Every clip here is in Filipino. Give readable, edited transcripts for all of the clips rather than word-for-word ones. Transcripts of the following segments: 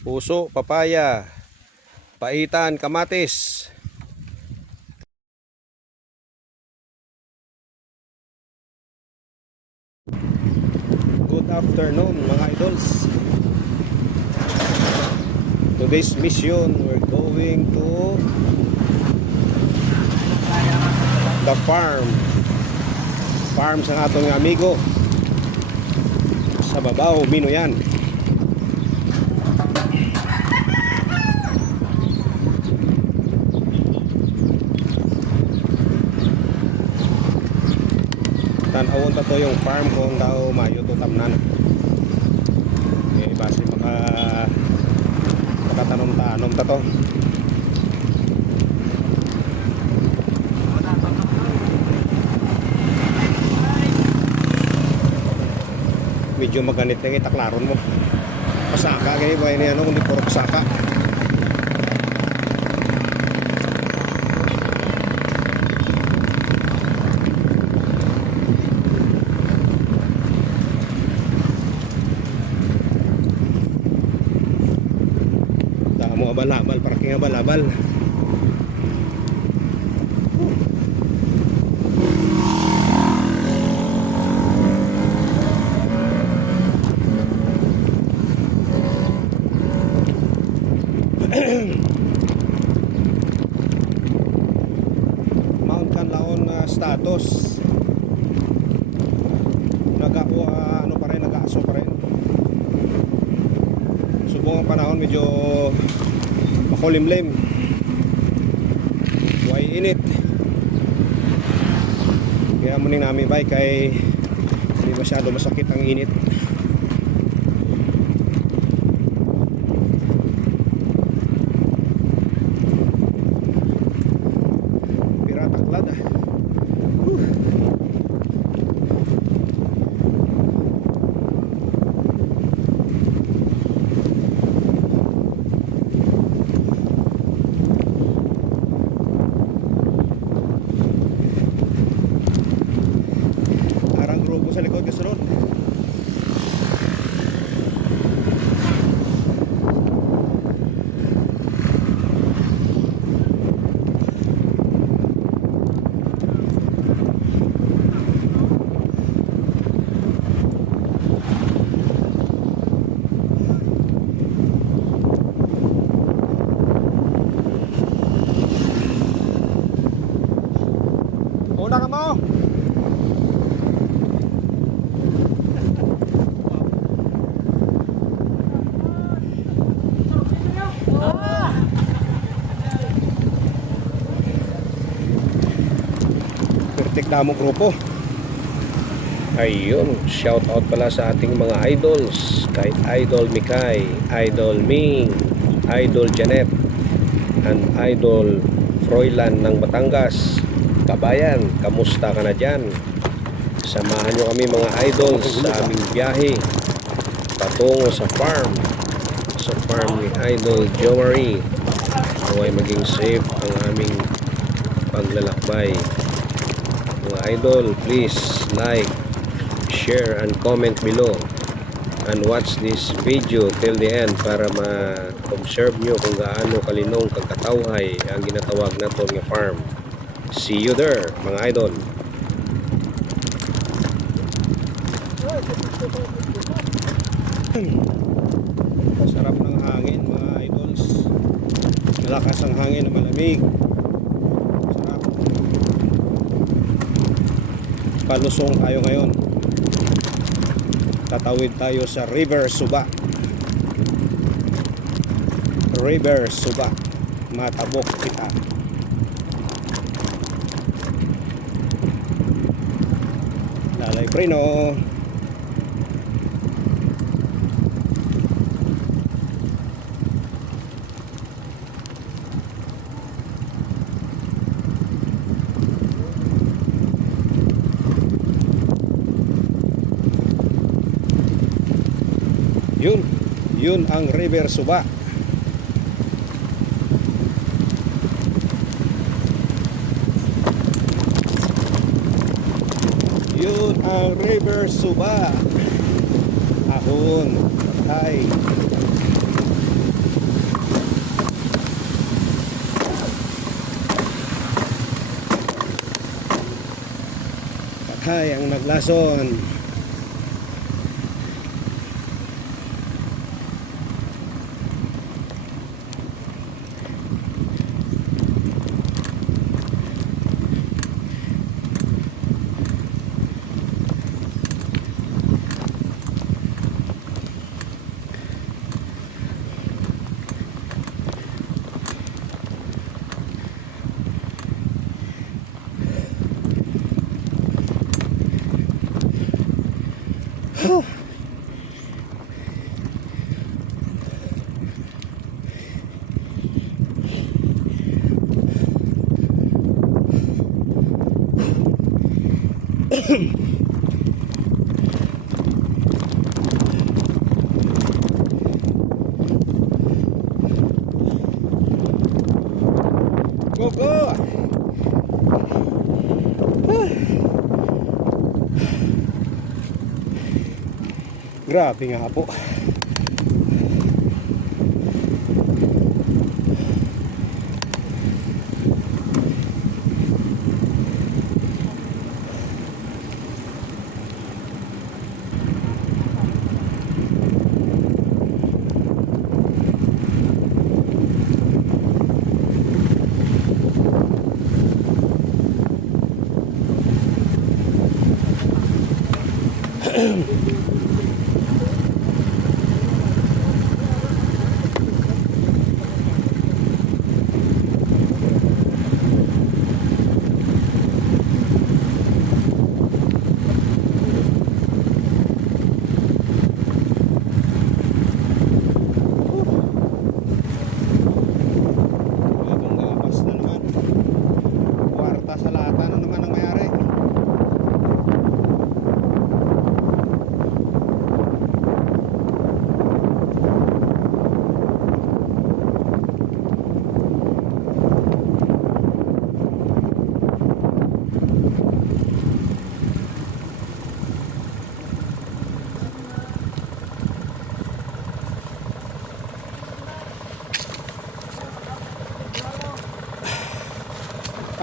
puso, papaya, paitan, kamatis. Good afternoon mga idols. Today's mission, we're going to the farm sa atong amigo sa Babaw, Minoyan. Tanawon ta to yung farm kung daw mayo to tamnan. Base makatanom-tanom ta to. Medyo maganit na itaklaron mo. Pasaka gani ba ini ano kundi puro pasaka. Damo abal-abal, parking abal-abal. Mount Canlaon status ano pa rin, nag-aaso pa rin. Subong ang panahon, medyo makulimlim, buhay init, kaya muning namin bike ay hindi masyado masakit ang init. Pirataklad arang grupo sa likod kasunod. Una ka mo. Pertik damong grupo. Ayun, shout out pala sa ating mga idols, kay Idol Mikay, Idol Ming, Idol Janet, and Idol Froilan ng Batangas. Kabayan, kamusta ka na dyan? Samahan nyo kami mga idols sa aming biyahe patungo sa farm ni Idol Jomari. Naway maging safe ang aming paglalakbay. Mga idol, please like, share and comment below and watch this video till the end para ma-observe nyo kung gaano kalinong kagkatawhay ang ginatawag naton nga farm. See you there mga idol. Sarap ng hangin mga idols. Malakas ang hangin na malamig. Sarap. Palusong tayo ngayon. Tatawid tayo sa River Suba. River Suba. Matabok kita. Lalay preno. Yun ang River Suba. Yun ang River Suba. Ahon, patay. Ay, ang naglason. Go, go! Grabe nga po.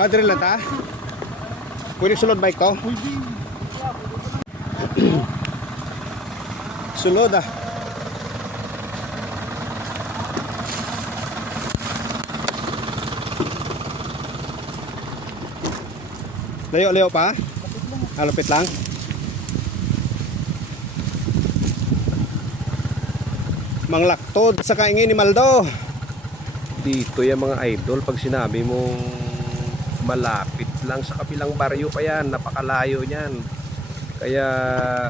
Drill na ta? Pwede sulod bike to? Sulod ah. Layo-layo pa? Alupit lang. Manglaktod sa kaingin ni Maldo. Dito yung mga idol, pag sinabi mong malapit lang sa kabilang baryo pa yan, napakalayo niyan. Kaya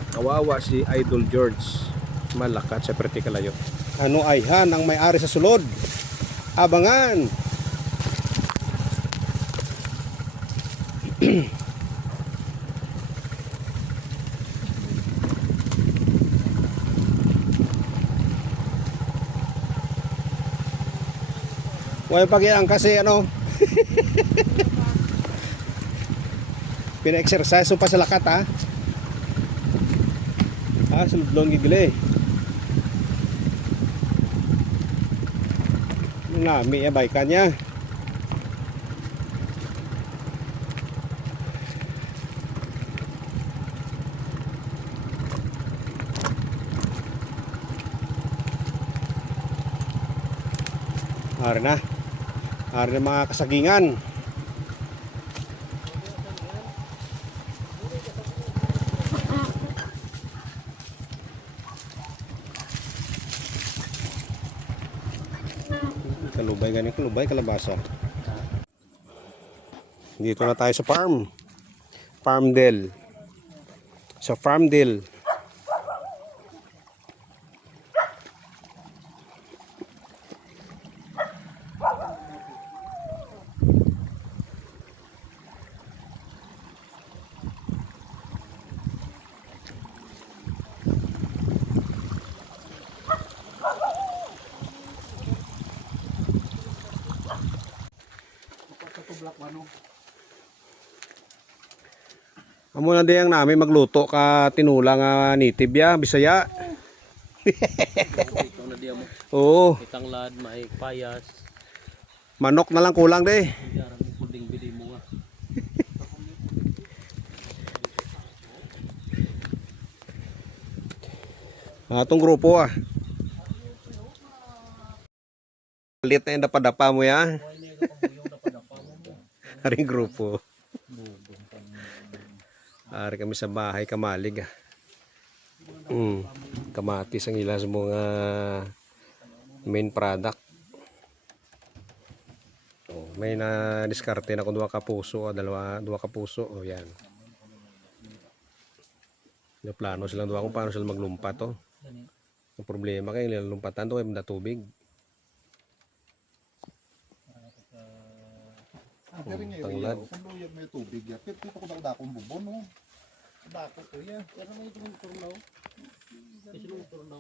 kawawa si Idol George, malakat sa pertikalayo. Ano ay han ang may-ari sa sulod? Abangan. Huwag pagyang kasi ano pina-exercise pa sa lakat ha. Suludlong gigili. Nami ya baikan niya. Ari na. Ari na mga kasagingan. Kalubay ganing kalubay kalabasa. Dito na tayo sa farm. Farmdale. Sa Farmdale. Amo na diyang namin magluto ka tinulang native ya, Bisaya. Ito na diyan mo. Oo. Itang lad, maik, payas. Manok na lang kulang de. Yarang puding bili mo nga. Atong grupo ah. Lit na yung napadapa mo ya. Haring grupo. Ari kami sa bahay kamalig ah. Kamatis ang ilas mga main product. Oh, may na diskarte na kung duha ka puso, duha ka puso. Oh, yan. Na plano silang duha kung paano sila maglumpat to. Ang problema kay nilumpatan to ay manda tubig. Pero ngayon, Tanglad. kung luyag may tubig yan, pero dito ko daw dakong bubon, no? Dako ko yan. Pero may tumuturo na,